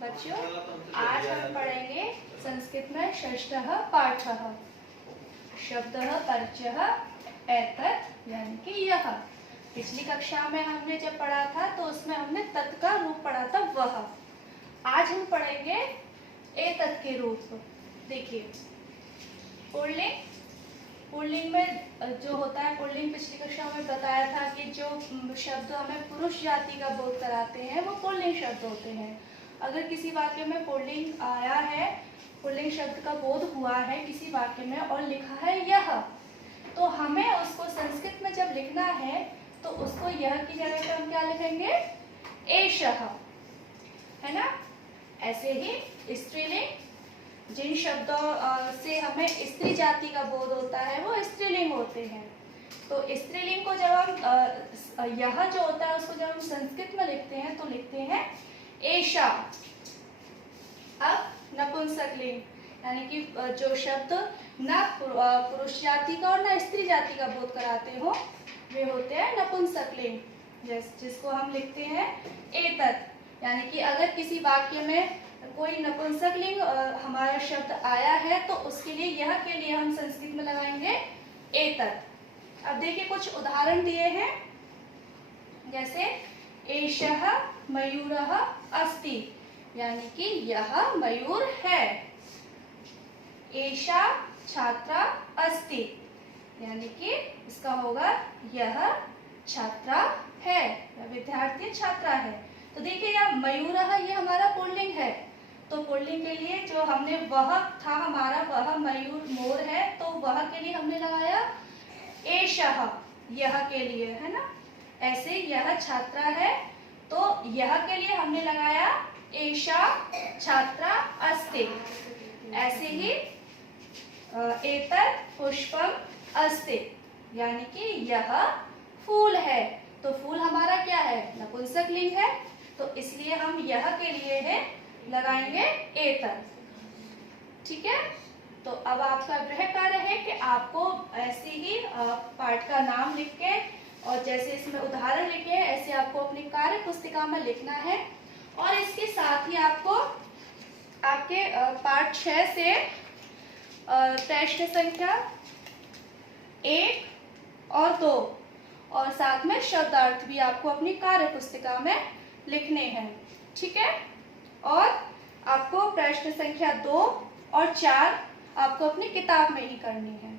बच्चों आज हम पढ़ेंगे संस्कृत में षष्ठः पाठः शब्दः परिचयः एतत् यानी कि यह। पिछली कक्षा में हमने जब पढ़ा था तो उसमें हमने तत् का रूप पढ़ा था वह। आज हम पढ़ेंगे एतत् के रूप। देखिए पुल्लिंग, पुल्लिंग में जो होता है, पुल्लिंग पिछली कक्षा में बताया था कि जो शब्द हमें पुरुष जाति का बोध कराते हैं वो पुल्लिंग शब्द होते हैं। अगर किसी वाक्य में पुल्लिंग आया है, पुल्लिंग शब्द का बोध हुआ है किसी वाक्य में और लिखा है यह, तो हमें उसको संस्कृत में जब लिखना है तो उसको यह की जगह पे हम क्या लिखेंगे, एषः, है ना। ऐसे ही स्त्रीलिंग, जिन शब्दों से हमें स्त्री जाति का बोध होता है वो स्त्रीलिंग होते हैं। तो स्त्रीलिंग को जब हम यह जो होता है उसको जब हम संस्कृत में लिखते हैं तो लिखते हैं एषा। अब नपुंसकलिंग यानी कि जो शब्द न पुरुष जाति का और न स्त्री जाति का बोध कराते हो वे होते हैं नपुंसकलिंग, जिसको हम लिखते हैं एतत्। यानी कि अगर किसी वाक्य में कोई नपुंसकलिंग हमारा शब्द आया है तो उसके लिए यह के लिए हम संस्कृत में लगाएंगे एतत्। अब देखिए कुछ उदाहरण दिए हैं, जैसे एषः मयूरः अस्ति यानी कि यह मयूर है। एषा छात्रा अस्ति यानी कि इसका होगा यह छात्रा है, विद्यार्थी छात्रा है। तो देखिए यह मयूरः ये हमारा पुल्लिंग है, तो पुल्लिंग के लिए जो हमने वह था हमारा, वह मयूर मोर है, तो वह के लिए हमने लगाया एषः, यह के लिए, है ना। ऐसे यह छात्रा है तो यह के लिए हमने लगाया एषा छात्रा अस्ति। ऐसे ही एतत् पुष्पम अस्ति यानी कि यह फूल है, तो फूल हमारा क्या है, नपुंसकलिंग है, तो इसलिए हम यह के लिए है लगाएंगे एतत्। ठीक है। तो अब आपका गृह कार्य है कि आपको ऐसे ही पाठ का नाम लिख के और जैसे इसमें उदाहरण लिखे हैं ऐसे आपको अपनी कार्य पुस्तिका में लिखना है। और इसके साथ ही आपको आपके पाठ 6 से प्रश्न संख्या 1 और 2 और साथ में शब्दार्थ भी आपको अपनी कार्य पुस्तिका में लिखने हैं। ठीक है। और आपको प्रश्न संख्या 2 और 4 आपको अपनी किताब में ही करनी है।